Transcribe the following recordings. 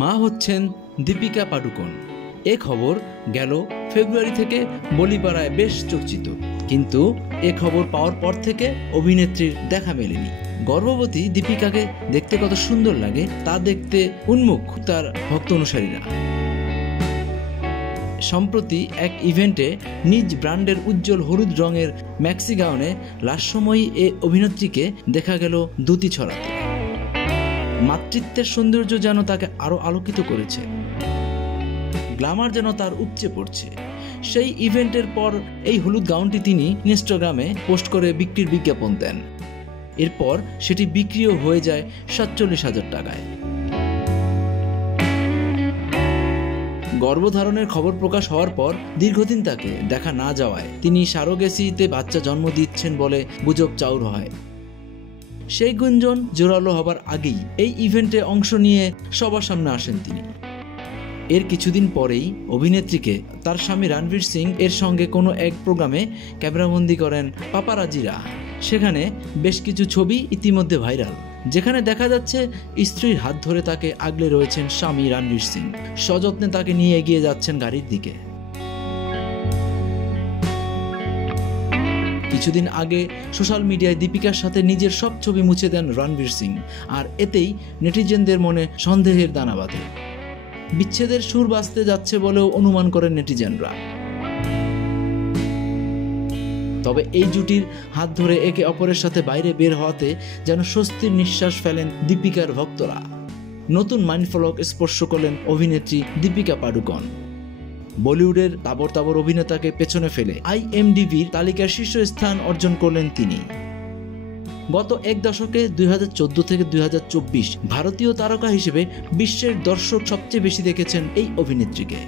মা হচ্ছেন দীপিকা পাডুকোন। এ খবর গেল ফেব্রুয়ারি থেকে বলিপাড়ায় বেশ চর্চিত, কিন্তু এ খবর পাওয়ার পর থেকে অভিনেত্রীর দেখা মেলেনি। গর্ভবতী দীপিকাকে দেখতে কত সুন্দর লাগে তা দেখতে উন্মুখ তার ভক্ত অনুসারীরা। সম্প্রতি এক ইভেন্টে নিজ ব্র্যান্ডের উজ্জ্বল হলুদ রঙের ম্যাক্সি গাউনে লাস্যময়ী এ অভিনেত্রীকে দেখা গেল দ্যুতি ছড়াতে। মাতৃত্বের সৌন্দর্য যেন তাকে আরো আলোকিত করেছে, গ্ল্যামার যেন তার উপচে পড়ছে। সেই ইভেন্টের পর এই হলুদ গাউনটি তিনি ইনস্টাগ্রামে পোস্ট করে বিক্রির বিজ্ঞাপন দেন। এরপর সেটি বিক্রিও হয়ে যায় 47,000 টাকায়। গর্ভধারণের খবর প্রকাশ হওয়ার পর দীর্ঘদিন তাকে দেখা না যাওয়ায় তিনি সারোগেসিতে বাচ্চা জন্ম দিচ্ছেন বলে গুজব চাউর হয়। সেই গুঞ্জন জোরালো হবার আগেই এই ইভেন্টে অংশ নিয়ে সবার সামনে আসেন তিনি। এর কিছুদিন পরেই অভিনেত্রীকে তার স্বামী রণবীর সিং এর সঙ্গে কোনো এক প্রোগ্রামে ক্যামেরাবন্দি করেন পাপারাজিরা। সেখানে বেশ কিছু ছবি ইতিমধ্যে ভাইরাল, যেখানে দেখা যাচ্ছে স্ত্রীর হাত ধরে তাকে আগলে রয়েছেন স্বামী রণবীর সিং, সযত্নে তাকে নিয়ে এগিয়ে যাচ্ছেন গাড়ির দিকে। কিছুদিন আগে সোশ্যাল মিডিয়ায় দীপিকার সাথে নিজের সব ছবি মুছে দেন রণবীর সিং, আর এতেই নেটিজেনদের মনে সন্দেহের দানা বাঁধে। বিচ্ছেদের সুর বাজতে যাচ্ছে বলেও অনুমান করেন নেটিজেনরা। তবে এই জুটির হাত ধরে একে অপরের সাথে বাইরে বের হওয়াতে যেন স্বস্তির নিঃশ্বাস ফেলেন দীপিকার ভক্তরা। নতুন মাইলফলক স্পর্শ করলেন অভিনেত্রী দীপিকা পাডুকোন। বলিউডের তাবড় অভিনেতাকে পেছনে ফেলে IMDb'র তালিকার শীর্ষস্থান অর্জন করলেন তিনি। গত এক দশকে 2014 থেকে 2024 ভারতীয় তারকা হিসেবে বিশ্বের দর্শক সবচেয়ে বেশি দেখেছেন এই অভিনেত্রীকে।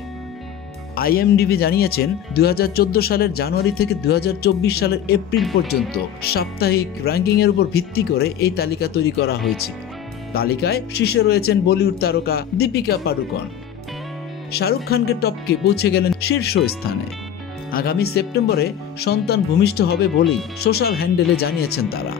IMDb জানিয়েছেন 2014 সালের জানুয়ারি থেকে 2024 সালের এপ্রিল পর্যন্ত সাপ্তাহিক র্যাঙ্কিংয়ের উপর ভিত্তি করে এই তালিকা তৈরি করা হয়েছে। তালিকায় শীর্ষে রয়েছেন বলিউড তারকা দীপিকা পাডুকোন। শাহরুখ খানকে টপকে পৌঁছে গেলেন শীর্ষ স্থানে। আগামী সেপ্টেম্বরে সন্তান ভূমিষ্ঠ হবে বলেই সোশ্যাল হ্যান্ডেলে জানিয়েছেন তারা।